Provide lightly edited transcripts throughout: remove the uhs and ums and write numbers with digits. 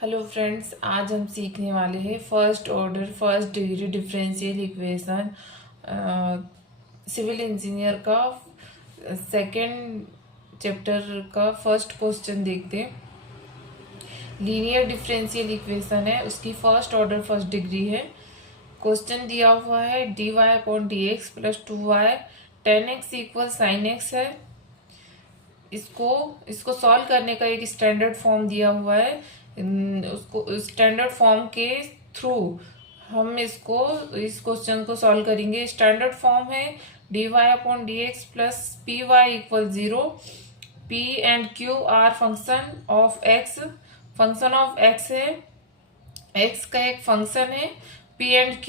Hello friends, आज हम सीखने वाले हैं first order first degree differential equation civil engineer का सेकंड चैप्टर का फर्स्ट क्वेश्चन देखते हैं। लीनियर डिफरेंशियल इक्वेशन है, उसकी फर्स्ट ऑर्डर फर्स्ट डिग्री है। क्वेश्चन दिया हुआ है dy upon d x plus 2y 10x equal sine x है। इसको इसको सॉल्व करने का एक स्टैंडर्ड फॉर्म दिया हुआ है। उसको स्टैंडर्ड फॉर्म के थ्रू हम इस क्वेश्चन को सॉल्व करेंगे। स्टैंडर्ड फॉर्म है dy upon d x plus p y equal 0। p and q are function of x। Function of x है, x का एक फंक्शन है p and q।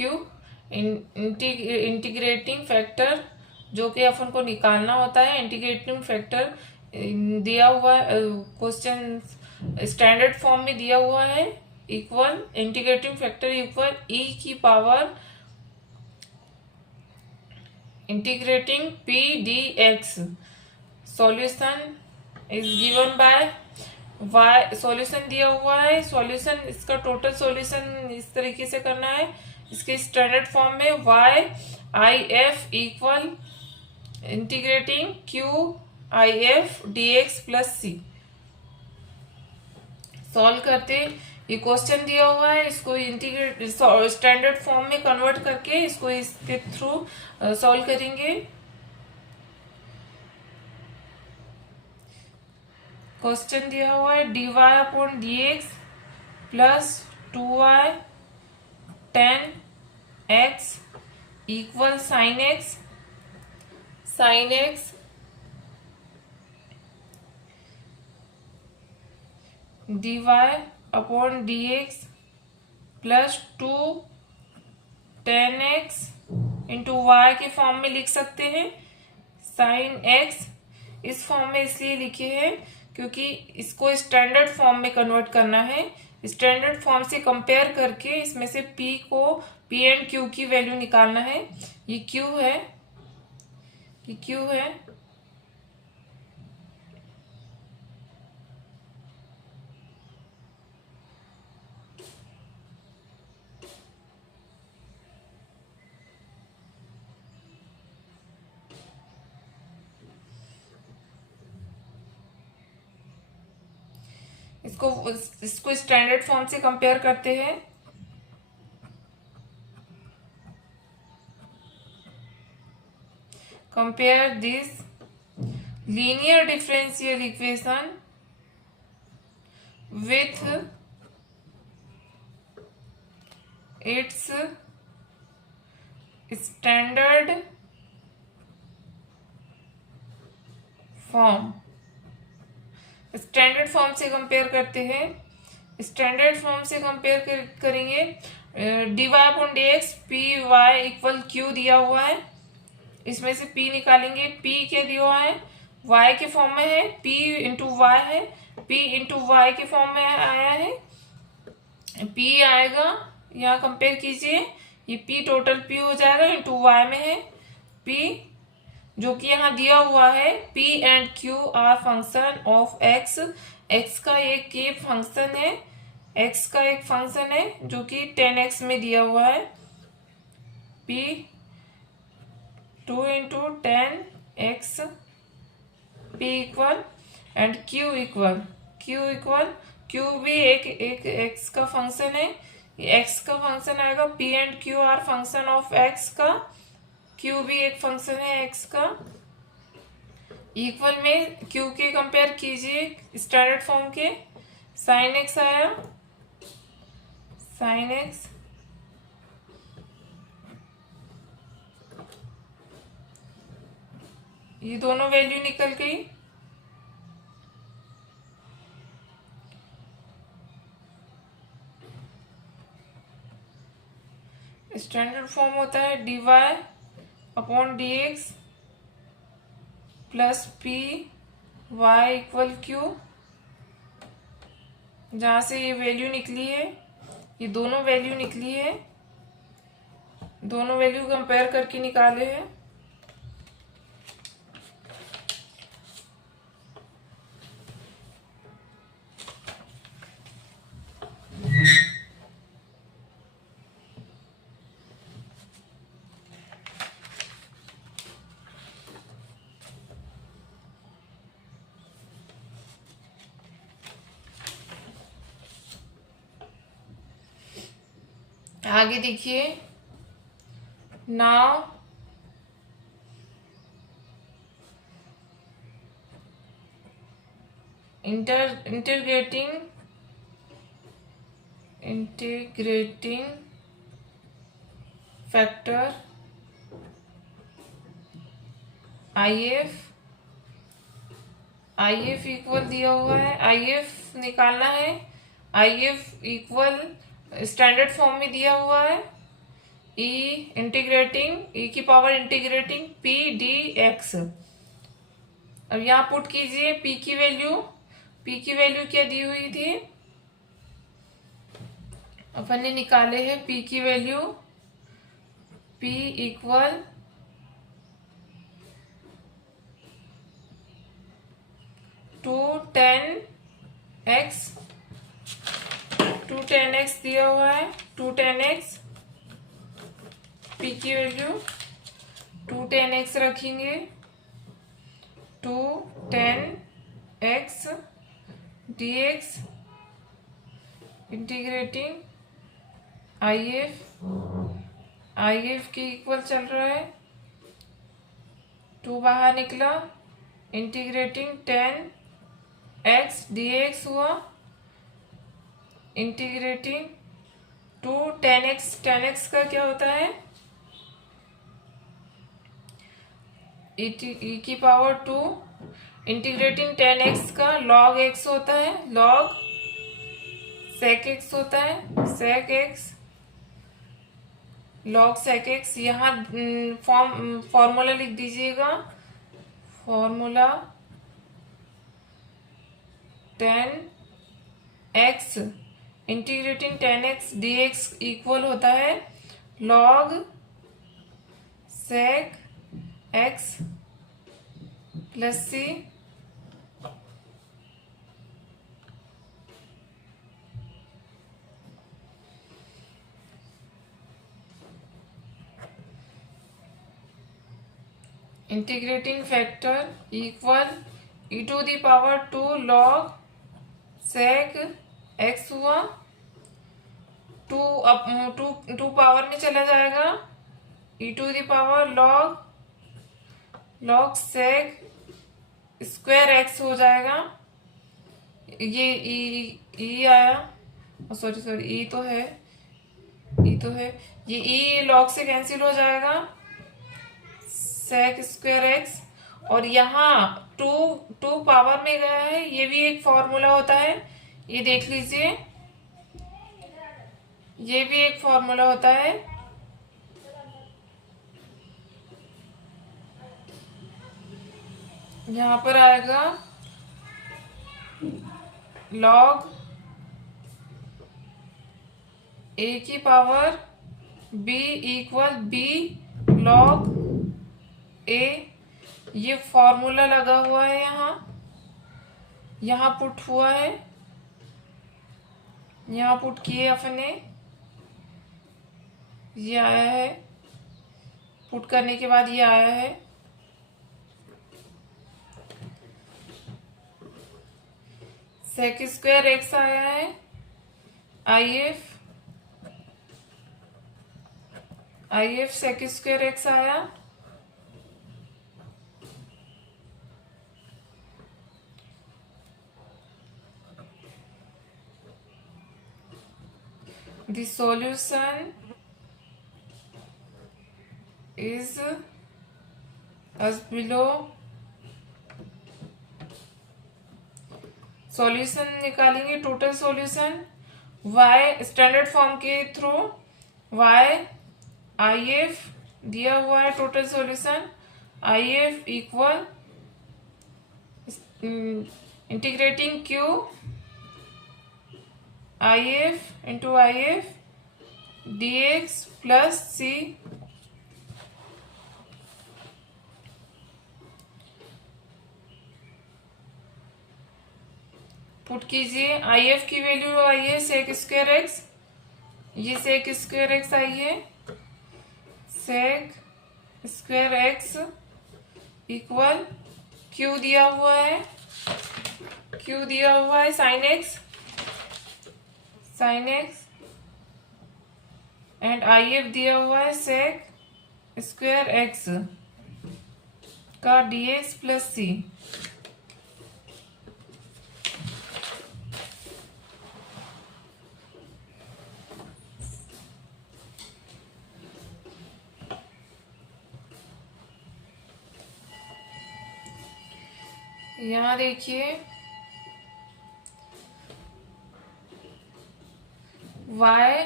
Integrating factor जो कि अपन को निकालना होता है, इंटीग्रेटिंग फैक्टर दिया हुआ क्वेश्चन स्टैंडर्ड फॉर्म में दिया हुआ है। Equal integrating factor equal e की power integrating p dx। Solution is given by y। Solution दिया हुआ है, सॉल्यूशन इसका टोटल सॉल्यूशन इस तरीके से करना है। इसके स्टैंडर्ड फॉर्म में y i f equal integrating q i f dx plus c। Solve करते, ये क्वेश्चन दिया हुआ है, इसको इंटीग्रेट स्टैंडर्ड फॉर्म में कन्वर्ट करके इसको इसके थ्रू सॉल्व करेंगे। क्वेश्चन दिया हुआ है dy upon d x plus 2y 10x equal sine x. Sine x dy upon d x plus 2 10x into y के फॉर्म में लिख सकते हैं। साइन एक्स इस फॉर्म में इसलिए लिखे हैं क्योंकि इसको स्टैंडर्ड फॉर्म में कन्वर्ट करना है। स्टैंडर्ड फॉर्म से कंपेयर करके इसमें से p एंड q की वैल्यू निकालना है। ये q है, ये q है। इसको स्टैंडर्ड फॉर्म से कंपेयर करते हैं। Compare this linear differential equation with its standard form. Standard form से कंपेयर करते हैं। स्टैंडर्ड फॉर्म से कंपेयर करेंगे। dy upon d x p y equal Q दिया हुआ है, इसमें से p निकालेंगे। p के दिया हुआ है y के फॉर्म में है, p इंटू वाई है, p इंटू वाई के फॉर्म में आया है। p आएगा, यहाँ कंपेयर कीजिए, ये p टोटल p हो जाएगा इंटू वाई में है p जो कि यहाँ दिया हुआ है। p and q are function of x। x का एक फंक्शन है, x का एक फंक्शन है जो कि 10x में दिया हुआ है। p 2 into 10x p equal and q equal q भी एक x का फंक्शन है। x का फंक्शन आएगा, p and q are function of x का, q भी एक फंक्शन है x का। इक्वल में q के कंपेयर कीजिए स्टैंडर्ड फॉर्म के। साइन x आया, साइन x ये दोनों वैल्यू निकल गई। स्टैंडर्ड फॉर्म होता है dy upon d x plus p y equal q. जहां से ये वैल्यू निकली है, ये दोनों वैल्यू निकली है, दोनों वैल्यू कंपेयर करके निकाले हैं। आगे देखिए, now integrating factor I F equal दिया हुआ है, आई एफ निकालना है। I F equal standard form में दिया हुआ है, ई इंटीग्रेटिंग ई की power integrating P D x. अब यहाँ पुट कीजिए पी की वैल्यू क्या दी हुई थी, अपन ने निकाले है पी की value, P equal 210x, 210x दिया हुआ है, 210x पी की वैल्यू 210x रखेंगे, 210x dx integrating I F के इक्वल चल रहा है, 2 बाहर निकला, इंटीग्रेटिंग 10x dx हुआ, इंटीग्रेटिंग 10x का क्या होता है, ई की पावर 2, इंटीग्रेटिंग 10x का log x होता है, log sec x होता है, sec x log sec x। यहाँ फॉर्मूला लिख दीजिएगा, formula 10x integrating 10x dx equal होता है log sec x plus c integrating factor equal e to the power 2 log sec x हुआ, 2 पावर में चला जाएगा, e to the power log sec square x हो जाएगा, ये ई आया, सॉरी ई तो है, ये ई log से कैंसिल हो जाएगा, sec स्क्वायर x। और यहाँ 2 पावर में गया है, ये भी एक फॉर्मूला होता है, ये देख लीजिए, ये भी एक फॉर्मूला होता है, यहाँ पर आएगा log a की power b equal b log a, ये फॉर्मूला लगा हुआ है, यहाँ पुट हुआ है, यहाँ पुट किए अपने, ये आया है, पुट करने के बाद ये आया है, sec स्क्वायर x आया है, I F sec square x आया, the solution is as below। Solution निकालेंगे, total solution y standard form के थ्रू, y आई एफ दिया हुआ है, total solution I F equal integrating q I F into I F D x plus C, put कीजिए, I F की value आई है sec square X, ये सेक square X आई है, sec square x equal Q दिया हुआ है, sine X and I F दिया हुआ है सेक स्क्वायर एक्स का डी एक्स प्लस सी। यहां देखिए y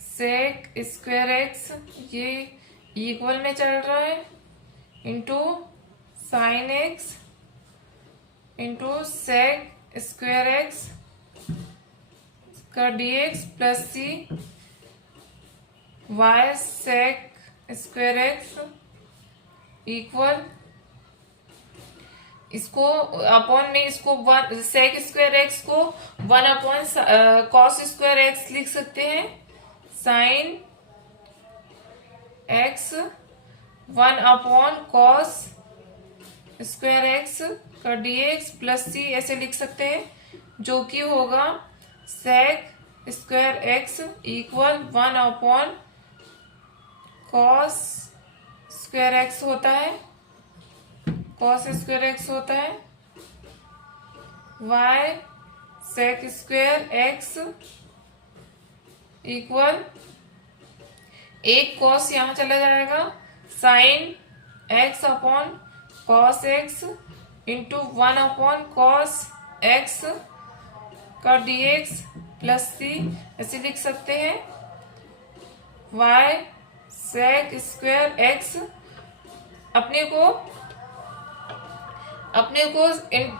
सेक स्क्वायर एक्स ये इक्वल में चल रहा है into sine X into sec square x का डी एक्स प्लस सी। Y sec square x equal इसको अपॉन में इसको वन सेक स्क्वायर एक्स को one upon cos square x लिख सकते हैं। Sine x one upon cos square x का d x plus c ऐसे लिख सकते हैं, जो कि होगा sec square x equal one upon cos square x होता है, कॉस स्क्वायर एक्स होता है। Y sec square x equal एक कॉस यहां चला जाएगा, sine x upon cos x into one upon cos x का डीएक्स प्लस सी ऐसे लिख सकते हैं। वाई सेक स्क्वायर एक्स अपने को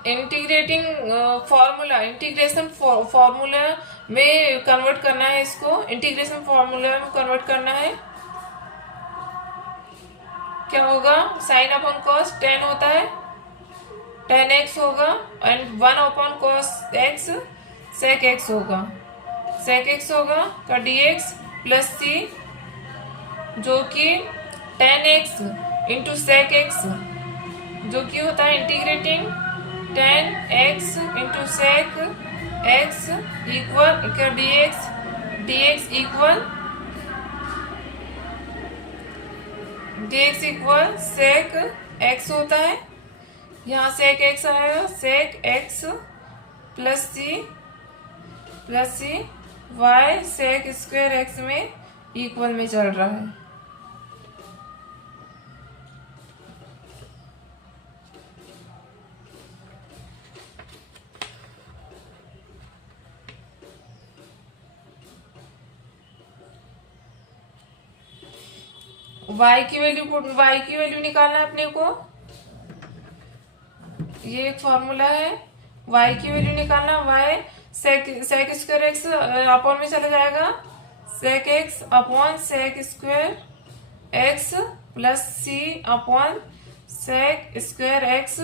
इंटीग्रेटिंग फॉर्मूला इंटीग्रेशन फॉर्मूला में कन्वर्ट करना है, इसको इंटीग्रेशन फॉर्मूला में कन्वर्ट करना है। क्या होगा, साइन अपॉन कॉस टेन होता है, टेन एक्स होगा and one upon cos x sec x होगा, सेक एक्स होगा का डी एक्स प्लस सी, जो कि tan x into sec x, जो कि होता है integrating tan x into sec x equal d x equal sec x होता है। यहाँ सेक एक्स आएगा, सेक एक्स प्लस सी वाई सेक स्क्वायर एक्स में इक्वल में चल रहा है। y की वैल्यू निकालना है अपने को, ये एक फॉर्मूला है। y की वैल्यू निकालना, y sec square X upon में चला जाएगा, sec X upon sec square X plus C upon sec square X,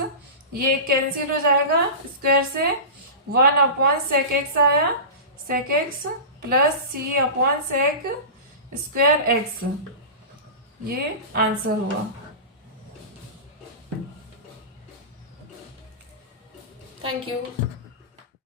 ये कैंसिल हो जाएगा स्क्वायर से, वन अपॉन सेक एक्स आया, sec x plus C upon sec square X, ये answer हुआ। Thank you.